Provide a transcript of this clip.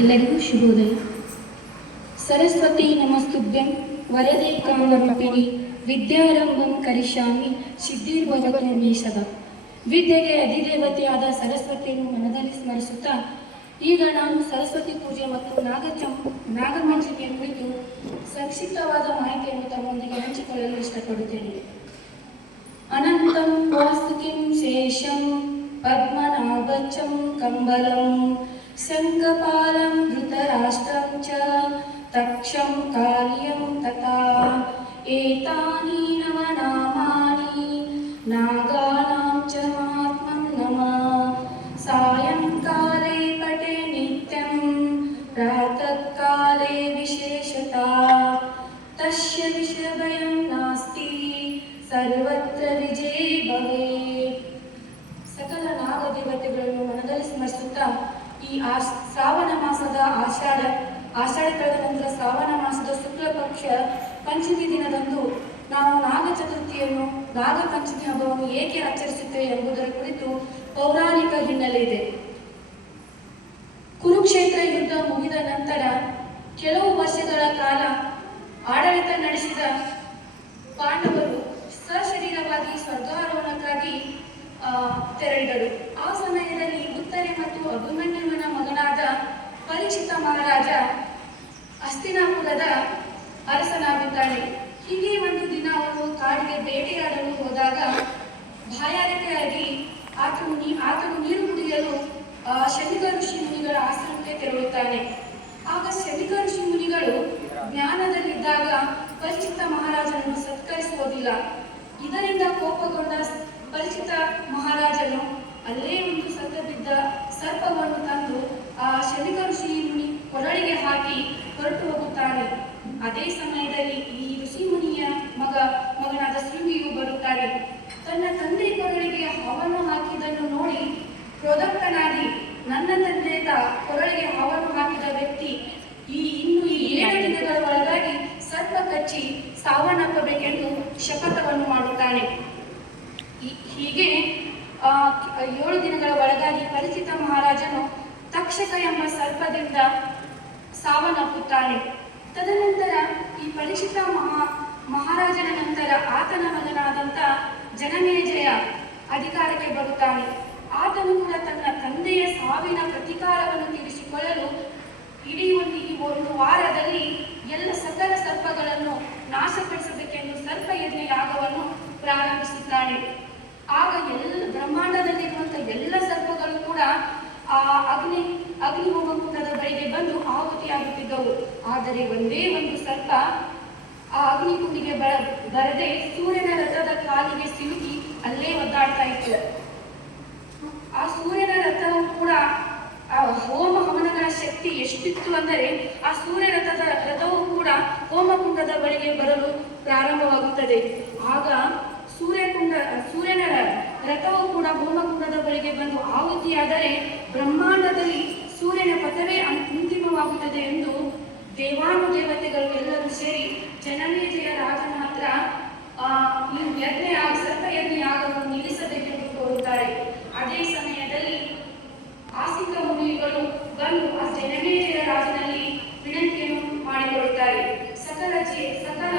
ಎಲ್ಲರಿಗೂ ಶುಭೋದಯ. ಸರಸ್ವತಿ ನಮಸ್ತುಭ್ಯಂ. ವರದೆ ಕಾಮರೂಪಿಣಿ. ವಿದ್ಯಾರಂಭಂ ಕರಿಷ್ಯಾಮಿ. ಸಿದ್ಧಿರ್ಭವತು ಮೇಷದ ವಿದ್ಯೆಗೆ ಅಧಿದೇವತೆಯಾದ ಸರಸ್ವತಿಯನ್ನು ಮನದಲ್ಲಿ ಸ್ಮರಿಸುತ್ತಾ, ಈಗ ನಾನು ಸರಸ್ವತಿ ಪೂಜೆ ಮತ್ತು ನಾಗಚಂ ನಾಗಮಂಜನೆಯ ಕುರಿತು ಸಂಕ್ಷಿಪ್ತವಾದ ಮಾಹಿತಿಯನ್ನು ತಮ್ಮೊಂದಿಗೆ ಹಂಚಿಕೊಳ್ಳಲು ಇಷ್ಟಪಡುತ್ತೇನೆ. ಅನಂತಂ ವಾಸ್ತುಕಿಂ ಶೇಷಂ, ಪದ್ಮನಾಭಚಂ ಕಂಬಲಂ ಶಂಖಪಾಲಂ ಧೃತರಾಷ್ಟ್ರಂ ಚ ತಕ್ಷಂ ಕಾಲ್ಯಂ ತಥಾ ಏತಾನಿ ನವನಾಮಾನಿ ನಾಗಾನಾಂ ಚ ಮಹಾತ್ಮಂ ನಮಃ ಸಾಯಂಕಾಲೇ ಪಟೆ ನಿತ್ಯಂ ಪ್ರಾತಃಕಾಲೇ ವಿಶೇಷತಾ ತಸ್ಯ ವಿಷಭಯಂ ನಾಸ್ತಿ ಸರ್ವತ್ರ ವಿಜಯ ಭವೇತ್ ಸಕಲ ನಾಗ ದೇವತೆಗಳನ್ನು ಮನದಲ್ಲಿ ಸ್ಮರಿಸುತ್ತಾ ಈ ಆಶ್ ಶ್ರಾವಣ ಮಾಸದ ಆಷಾಢ ಆಷಾಢ ಕಳೆದ ನಂತರ ಶ್ರಾವಣ ಮಾಸದ ಶುಕ್ಲ ಪಕ್ಷ ಪಂಚಮಿ ದಿನದಂದು ನಾವು ನಾಗ ಚತುರ್ಥಿಯನ್ನು, ನಾಗ ಪಂಚಮಿ ಹಬ್ಬವನ್ನು ಏಕೆ ಆಚರಿಸುತ್ತೇವೆ ಎಂಬುದರ ಕುರಿತು ಪೌರಾಣಿಕ ಹಿನ್ನೆಲೆ ಇದೆ. ಕುರುಕ್ಷೇತ್ರ ಯುದ್ಧ ಮುಗಿದ ನಂತರ ಕೆಲವು ವರ್ಷಗಳ ಕಾಲ ಆಡಳಿತ ನಡೆಸಿದ ಪಾಂಡವರು ಆ, ತೆರಳಿದರು ಆ ಸಮಯದಲ್ಲಿ ಉತ್ತರೆ ಮತ್ತು ಅಭಿಮನ್ಯುವಿನ ಮಗನಾದ ಪರಿಚಿತ ಮಹಾರಾಜ ಅಸ್ತಿನಾಪುರದ ಅರಸನಾಗುತ್ತಾನೆ ಹೀಗೆ ಒಂದು ದಿನ ಅವನು ಕಾಡಿಗೆ ಬೇಟೆಯಾಡಲು ಹೋದಾಗ ಬಾಯಾರಿಕೆಯಾಗಿ ಆತನು ಆತನು ನೀರು ಕುಡಿಯಲು ಶನಿಗ ಋಷಿ ಮುನಿಗಳ ಆಶ್ರಮಕ್ಕೆ ತೆರಳುತ್ತಾನೆ. ಆಗ ಶನಿಗ ಋಷಿ ಮುನಿಗಳು ಜ್ಞಾನದಲ್ಲಿದ್ದಾಗ ಪರಿಚಿತ ಮಹಾರಾಜನನ್ನು ಸತ್ಕರಿಸುವುದಿಲ್ಲ. ಇದರಿಂದ ಕೋಪಗೊಂಡ ಪರಿಚಿತ ಮಹಾರಾಜನು ಅಲ್ಲೇ ಒಂದು ಸತ್ತ ಬಿದ್ದ ಸರ್ಪವನ್ನು ತಂದು ಆ ಶನಿಕ ಋಷಿ ಮುನಿ ಕೊರಳಿಗೆ ಹಾಕಿ ಹೊರಟು ಹೋಗುತ್ತಾನೆ ಅದೇ ಸಮಯದಲ್ಲಿ ಈ ಋಷಿ ಮುನಿಯ ಮಗ, ಮಗನಾದ ಶೃಂಗಿಯು ಬರುತ್ತಾನೆ ತನ್ನ ತಂದೆ ಕೊರಳಿಗೆ ಹಾವನ್ನು ಹಾಕಿದ್ದನ್ನು ನೋಡಿ ಕ್ರೋಧಕ್ತನಾಗಿ, ನನ್ನ ತಂದೆ ತ, ಕೊರಳಿಗೆ ಹಾವನ್ನು ಹಾಕಿದ ವ್ಯಕ್ತಿ, ಈ ಇನ್ನು ಈ ಏಳು ದಿನಗಳ ಒಳಗಾಗಿ ಸರ್ಪ ಕಚ್ಚಿ ಸಾವನ್ನಪ್ಪಬೇಕೆಂದು ಶಪಥವನ್ನು ಮಾಡುತ್ತಾನೆ. ಹೀಗೆ ಏಳು ದಿನಗಳ ಒಳಗಾಗಿ ಪರಿಚಿತ ಮಹಾರಾಜನು ತಕ್ಷಕ ಎಂಬ ಸರ್ಪದಿಂದ ಸಾವನ್ನಪ್ಪುತ್ತಾನೆ. ತದನಂತರ ಈ ಪರಿಚಿತ ಮಹಾ, ಮಹಾರಾಜನ ನಂತರ ಆತನ ಮಗನಾದಂಥ ಜನಮೇಜಯ ಅಧಿಕಾರಕ್ಕೆ ಬರುತ್ತಾನೆ. ಆತನು ಕೂಡ ತನ್ನ ತಂದೆಯ ಸಾವಿನ ಪ್ರತಿಕಾರವನ್ನು ತೀರಿಸಿಕೊಳ್ಳಲು ಇಡೀ ಒಂದು ಈ ಒಂದು ವಾರದಲ್ಲಿ ಎಲ್ಲ ಸಕಲ ಸರ್ಪಗಳನ್ನು ನಾಶಪಡಿಸಬೇಕೆಂದು ಸರ್ಪ ಯಜ್ಞ ಯಾಗವನ್ನು ಪ್ರಾರಂಭಿಸುತ್ತಾನೆ. ಆಗ ಎಲ್ಲ ಬ್ರಹ್ಮಾಂಡದಲ್ಲಿರುವಂಥ ಎಲ್ಲ ಸರ್ಪಗಳು ಕೂಡ ಆ ಅಗ್ನಿ ಅಗ್ನಿ ಹೋಮಕುಂಡದ ಬಳಿಗೆ ಬಂದು ಆಹುತಿಯಾಗುತ್ತಿದ್ದವು. ಆದರೆ ಒಂದೇ ಒಂದು ಸರ್ಪ ಆ ಅಗ್ನಿಕುಂಡಿಗೆ ಬರ ಬರದೆ ಸೂರ್ಯನ ರಥದ ಕಾಲಿಗೆ ಸಿಲುಕಿ ಅಲ್ಲೇ ಒದ್ದಾಡ್ತಾ ಇತ್ತು. ಆ ಸೂರ್ಯನ ರಥವು ಕೂಡ, ಆ ಹೋಮ ಹವನಗಳ ಶಕ್ತಿ ಎಷ್ಟಿತ್ತು ಅಂದರೆ ಆ ಸೂರ್ಯ ರಥದ, ರಥವು ಕೂಡ ಹೋಮಕುಂಡದ ಬಳಿಗೆ ಬರಲು ಪ್ರಾರಂಭವಾಗುತ್ತದೆ. ಆಗ ರಥವು ಕೂಡ ಹೋಮಕುಂಡದವರೆಗೆ ಬಂದು ಆಹುತಿಯಾದರೆ ಬ್ರಹ್ಮಾಂಡದಲ್ಲಿ ಸೂರ್ಯನ ಪಥವೇ ಅಂತಿಮವಾಗುತ್ತದೆ ಎಂದು ದೇವಾನು ದೇವತೆಗಳು ಎಲ್ಲರೂ ಸೇರಿ ಜನನೇಜಯ ರಾಜನ ಮಾತ್ರ ಈ ಯಜ್ಞ ಸರ್ಪ ಯಜ್ಞ ನಿಲ್ಲಿಸಬೇಕೆಂದು ಕೋರುತ್ತಾರೆ. ಅದೇ ಸಮಯದಲ್ಲಿ ಆಸಿಕ ಮುನಿಗಳು ಬಂದು ಆ ಜನನೇಜಯ ರಾಜನಲ್ಲಿ ವಿನಂತಿಯನ್ನು ಮಾಡಿಕೊಳ್ಳುತ್ತಾರೆ. ಸಕಲ ಜೀ, ಸಕಲ